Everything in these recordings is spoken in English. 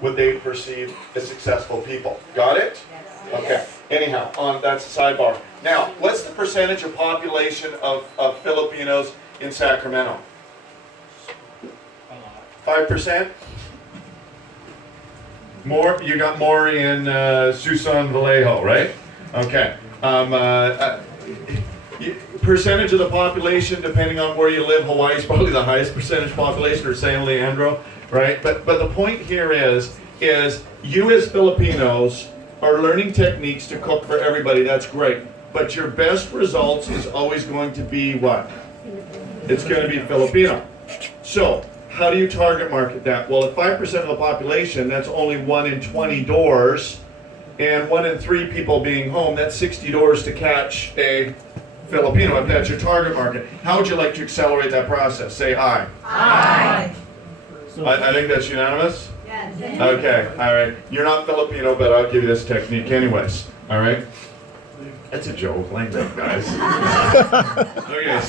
what they perceive as successful people. Got it? Okay. Anyhow, that's a sidebar. Now, what's the percentage of population of Filipinos in Sacramento? 5%? More? You got more in Susan Vallejo, right? Okay. Percentage of the population, depending on where you live, Hawaii is probably the highest percentage population, or San Leandro, right? But the point here is you as Filipinos are learning techniques to cook for everybody. That's great. But your best results is always going to be what? It's going to be Filipino. So, how do you target market that? Well, at 5% of the population, that's only 1 in 20 doors, and 1 in 3 people being home, that's 60 doors to catch a Filipino, if that's your target market. How would you like to accelerate that process? Say aye. Aye. I think that's unanimous? Yes. Okay, all right. You're not Filipino, but I'll give you this technique anyways, all right? That's a joke, lame up, guys. Okay,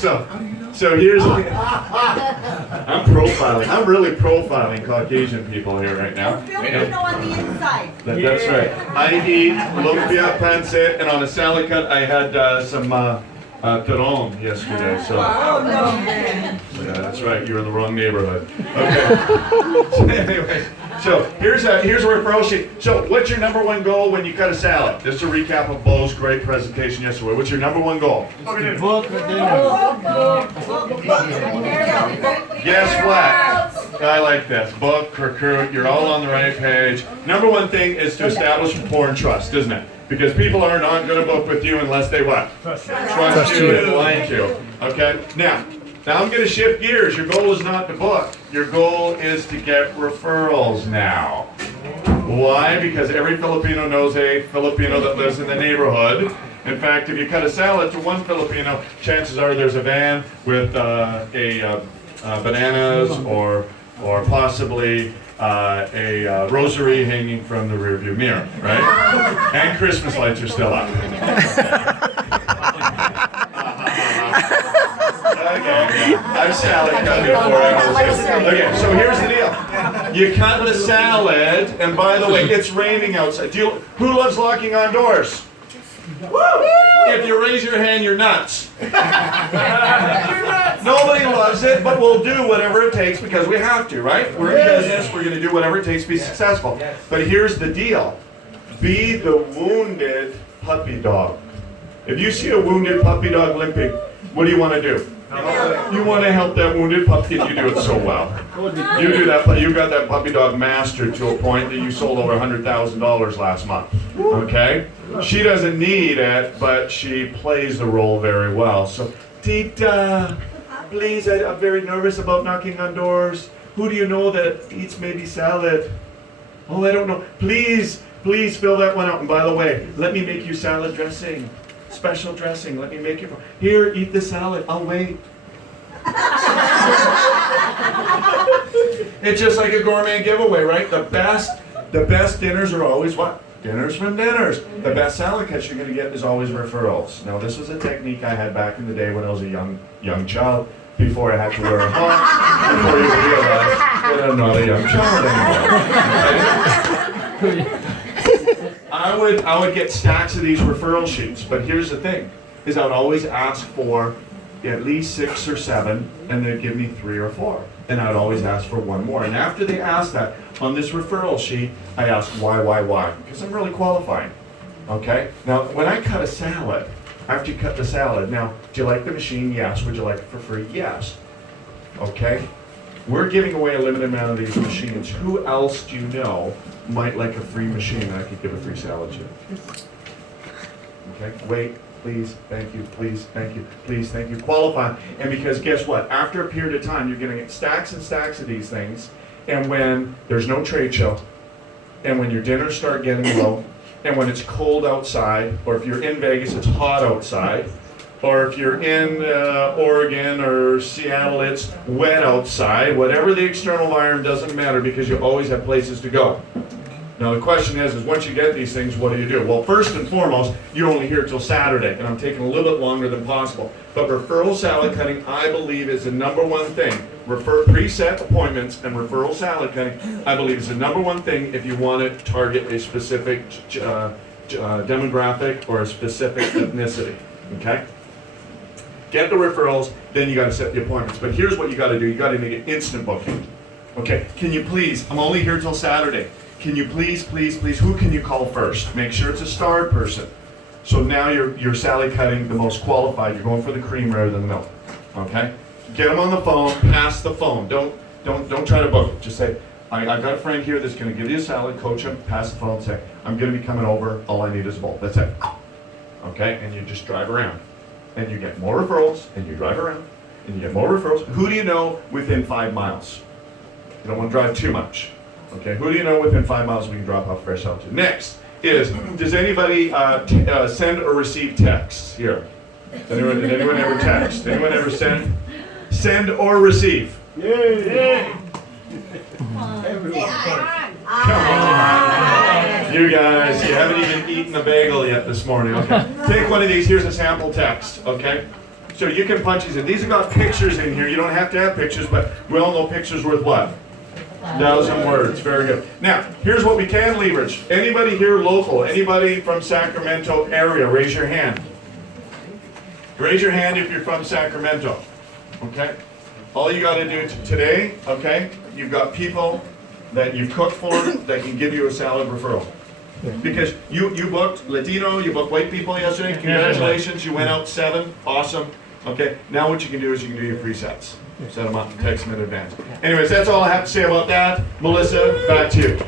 so here's I'm profiling. I'm really profiling Caucasian people here right now. Filipino on the inside. That's right. I eat lumpia, pancit, and on a salad cut I had some terong yesterday. So, yeah, that's right. You're in the wrong neighborhood. Okay. So anyway, so here's a referral sheet. So what's your number one goal when you cut a salad? Just a recap of Bo's great presentation yesterday. What's your number one goal? Guess what? I like this. Book, recruit, you're all on the right page. Number one thing is to establish rapport and trust, isn't it? Because people are not going to book with you unless they what? Trust you and like you. Okay? Now I'm going to shift gears. Your goal is not to book. Your goal is to get referrals now. Why? Because every Filipino knows a Filipino that lives in the neighborhood. In fact, if you cut a salad to one Filipino, chances are there's a van with bananas or possibly a rosary hanging from the rearview mirror, right? And Christmas lights are still up. Okay, I've salad cut before. Okay, so here's the deal. You cut the salad, and by the way, it's raining outside. Who loves locking on doors? If you raise your hand, you're nuts. Nobody loves it, but we'll do whatever it takes because we have to, right? We're in business, we're going to do whatever it takes to be successful. But here's the deal. Be the wounded puppy dog. If you see a wounded puppy dog limping, what do you want to do? You want to help that wounded puppy, and you do it so well. You do that, but you got that puppy dog mastered to a point that you sold over $100,000 last month. Okay? She doesn't need it, but she plays the role very well. So, Tita, please, I'm very nervous about knocking on doors. Who do you know that eats maybe salad? Oh, I don't know. Please fill that one out. And by the way, let me make you salad dressing. Special dressing. Let me make it. Here, eat the salad. I'll wait. It's just like a gourmet giveaway, right? The best dinners are always what? Dinners from dinners. The best salad cuts you're going to get is always referrals. Now, this was a technique I had back in the day when I was a young child, before I had to wear a hat, before you realize that I'm not a young child anymore. I would get stacks of these referral sheets, but here's the thing, is I would always ask for at least 6 or 7, and they'd give me 3 or 4. And I would always ask for one more. And after they ask that, on this referral sheet, I ask why? Because I'm really qualifying. Okay? Now, when I cut a salad, after you cut the salad, now, do you like the machine? Yes. Would you like it for free? Yes. Okay? We're giving away a limited amount of these machines. Who else do you know might like a free machine that I could give a free salad to? Okay? Wait. Please, thank you, please, thank you, please, thank you. Qualify. And because guess what? After a period of time, you're going to get stacks and stacks of these things. And when there's no trade show, and when your dinners start getting low, and when it's cold outside, or if you're in Vegas, it's hot outside, or if you're in Oregon or Seattle, it's wet outside, whatever the external environment, doesn't matter because you always have places to go. Now the question is once you get these things, what do? Well, first and foremost, you're only here till Saturday, and I'm taking a little bit longer than possible. But referral salad cutting, I believe, is the number one thing. Preset appointments and referral salad cutting, I believe, is the number one thing if you want to target a specific demographic or a specific ethnicity. Okay? Get the referrals, then you got to set the appointments. But here's what you got to do. You got to make an instant booking. Okay? Can you please? I'm only here till Saturday. Can you please, who can you call first? Make sure it's a starred person. So now you're salad cutting the most qualified. You're going for the cream rather than the milk. Okay? Get them on the phone, pass the phone. Don't try to book it. Just say, I've got a friend here that's going to give you a salad, coach him, pass the phone, say, I'm going to be coming over, all I need is a bowl. That's it. Okay? And you just drive around. And you get more referrals, and you drive around, and you get more referrals. Who do you know within 5 miles? You don't want to drive too much. Okay, who do you know within 5 miles we can drop off fresh salad to? Next is, does anybody send or receive texts here? Did anyone ever text? Anyone ever send or receive? Yeah. Come on. You guys, you haven't even eaten a bagel yet this morning. Okay, take one of these. Here's a sample text. Okay, so you can punch these in. These have got pictures in here. You don't have to have pictures, but we all know pictures worth what? 1,000 words. Very good. Now, here's what we can leverage. Anybody here local? Anybody from Sacramento area? Raise your hand. Raise your hand if you're from Sacramento. Okay? All you got to do today, okay, you've got people that you've cooked for that can give you a salad referral. Because you booked Latino, you booked white people yesterday. Congratulations, you went out 7. Awesome. Okay, now what you can do is you can do your presets. Set them up, text them in advance. Anyways, that's all I have to say about that. Melissa, back to you.